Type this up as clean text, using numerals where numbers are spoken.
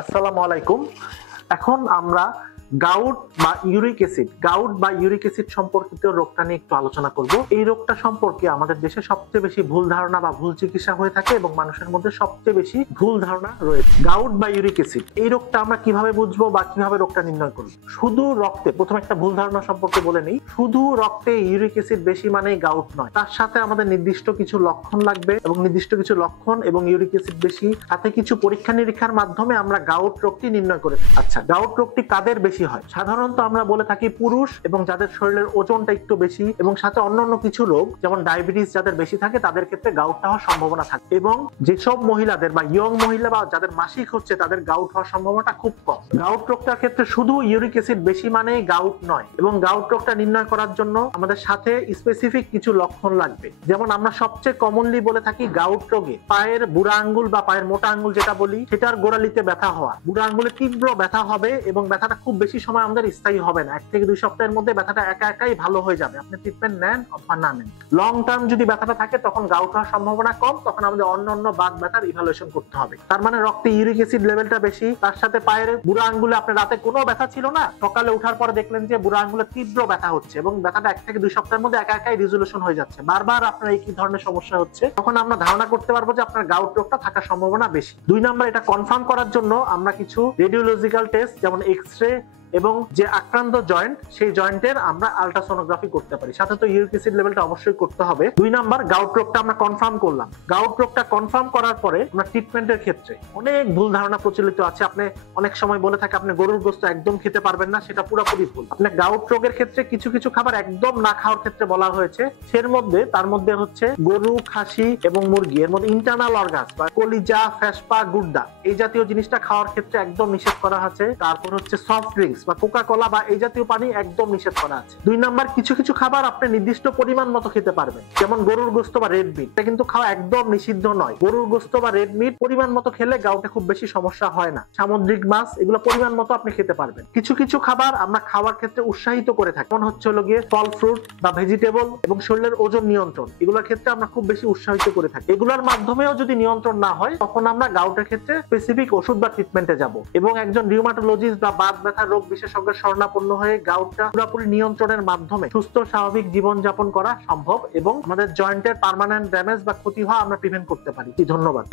আসসালামু আলাইকুম। এখন আমরা গাউট বা ইউরিক অ্যাসিড সম্পর্কিত রোগটা নিয়ে একটু আলোচনা করব। এই রোগটা সম্পর্কে আমাদের দেশে সবচেয়ে বেশি ভুল ধারণা বা ভুল চিকিৎসা হয়ে থাকে এবং মানুষের মধ্যে সবচেয়ে বেশি ভুল ধারণা রয়েছে। গাউট বা ইউরিক অ্যাসিড এই রোগটা আমরা কিভাবে বুঝবো বা কিভাবে রোগটা নির্ণয় করব? শুধু রক্তে, প্রথমে একটা ভুল ধারণা সম্পর্কে বলে নেই, শুধু রক্তে ইউরিক অ্যাসিড বেশি মানেই গাউট নয়। তার সাথে আমাদের নির্দিষ্ট কিছু লক্ষণ লাগবে এবং নির্দিষ্ট কিছু লক্ষণ এবং ইউরিক অ্যাসিড বেশি, সাথে কিছু পরীক্ষা নিরীক্ষার মাধ্যমে আমরা গাউট রোগটি নির্ণয় করে থাকি। আচ্ছা, গাউট রোগটি কাদের বেশি হয়? সাধারণত আমরা বলে থাকি পুরুষ এবং যাদের শরীরের ওজনটা একটু বেশি এবং সাথে অন্যান্য কিছু রোগ যেমন ডায়াবেটিস যাদের বেশি থাকে তাদের ক্ষেত্রে গাউটটা হওয়ার সম্ভাবনা থাকে। এবং যেসব মহিলাদের বা ইয়ং মহিলা বা যাদের মাসিক হচ্ছে তাদের গাউট হওয়ার সম্ভাবনাটা খুব কম। গাউট রোগটার ক্ষেত্রে শুধু ইউরিক অ্যাসিড বেশি মানেই গাউট নয়, এবং গাউট রোগটা নির্ণয় করার জন্য আমাদের সাথে স্পেসিফিক কিছু লক্ষণ লাগবে। যেমন আমরা সবচেয়ে কমনলি বলে থাকি গাউট রোগে পায়ের বুড়া আঙ্গুল বা পায়ের মোটা আঙ্গুল যেটা বলি সেটার গোড়ালিতে ব্যথা হওয়া, বুড়া আঙ্গুলে তীব্র ব্যথা হবে এবং ব্যথাটা খুব বেশি সময় আমাদের স্থায়ী হবে না। 1 থেকে 2 সপ্তাহের মধ্যে ব্যথাটা একাই ভালো হয়ে যাবে, আপনি ট্রিটমেন্ট নেন অথবা না নেন। লং টার্ম যদি ব্যথাটা থাকে তখন গাউট হওয়ার সম্ভাবনা কম, তখন আমাদের অন্যান্য বাত ব্যথার ইভালুয়েশন করতে হবে। তার মানে রক্তে ইউরিক অ্যাসিড লেভেলটা বেশি, তার সাথে পায়ের বুড়া আঙ্গুলে আপনার রাতে কোনো ব্যথা ছিল না, সকালে ওঠার পরে দেখলেন যে বুড়া আঙ্গুলে তীব্র ব্যথা হচ্ছে এবং ব্যথাটা 1 থেকে 2 সপ্তাহের মধ্যে একাই রিজলিউশন হয়ে যাচ্ছে, বারবার আপনার এই কি ধরনের সমস্যা হচ্ছে, তখন আমরা ধারণা করতে পারবো যে আপনার গাউট রোগটা থাকার সম্ভাবনা বেশি। 2 নাম্বার, এটা কনফার্ম করার জন্য আমরা কিছু রেডিওলজিক্যাল টেস্ট যেমন এক্স-রে এবং যে আক্রান্ত জয়েন্ট সেই জয়েন্টের আমরা আলট্রাসোনোগ্রাফি করতে পারি, সাথে তো ইউরিক অ্যাসিড লেভেলটা অবশ্যই করতে হবে। 2 নাম্বার, গাউট রোগটা আমরা কনফার্ম করলাম। গাউট রোগটা কনফার্ম করার পরে আমরা ট্রিটমেন্টের ক্ষেত্রে অনেক ভুল ধারণা প্রচলিত আছে। আপনি অনেক সময় বলে থাকে আপনি গরুর গোশত একদম খেতে পারবেন না, সেটা পুরোপুরি ভুল। আপনি গাউট রোগের ক্ষেত্রে কিছু কিছু খাবার একদম না খাওয়ার ক্ষেত্রে বলা হয়েছে, তার মধ্যে হচ্ছে গরু, খাসি এবং মুরগি, এর মধ্যে ইন্টারনাল অর্গানস বা কলিজা, ফ্যাসপা, গুর্দা এই জাতীয় জিনিসটা খাওয়ার ক্ষেত্রে একদম নিষেধ করা আছে। তারপর হচ্ছে সফট ড্রিঙ্কস বা কোকা কোলা বা এই জাতীয় পানি একদম নিষেধ করা আছে। 2 নাম্বার, কিছু কিছু খাবার আপনি নির্দিষ্ট পরিমাণ মতো খেতে পারবেন, যেমন গরুর গোশত বা রেড মিট, এটা কিন্তু খাওয়া একদম নিষিদ্ধ নয়। গরুর গোশত বা রেড মিট পরিমাণ মতো খেলে গাউটে খুব বেশি সমস্যা হয় না। সামুদ্রিক মাছ এগুলো পরিমাণ মতো আপনি খেতে পারবেন। কিছু কিছু খাবার আমরা খাওয়ার ক্ষেত্রে উৎসাহিত করে থাকি, যেমন হচ্ছে গিয়ে ফল, ফ্রুট বা ভেজিটেবল এবং শরীরের ওজন নিয়ন্ত্রণ, এগুলোর ক্ষেত্রে আমরা খুব বেশি উৎসাহিত করে থাকি। এগুলোর মাধ্যমেও যদি নিয়ন্ত্রণ না হয় তখন আমরা গাউটের ক্ষেত্রে স্পেসিফিক ওষুধ বা ট্রিটমেন্টে যাব এবং একজন রিউমাটোলজিস্ট বা বাত ব্যথা রোগ বিশেষজ্ঞের শরণাপন্ন হয়ে গাউটটা পুরোপুরি নিয়ন্ত্রণের মাধ্যমে সুস্থ স্বাভাবিক জীবন যাপন করা সম্ভব এবং আমাদের জয়েন্টের পার্মানেন্ট ড্যামেজ বা ক্ষতি হওয়া আমরা প্রিভেন্ট করতে পারি। ধন্যবাদ।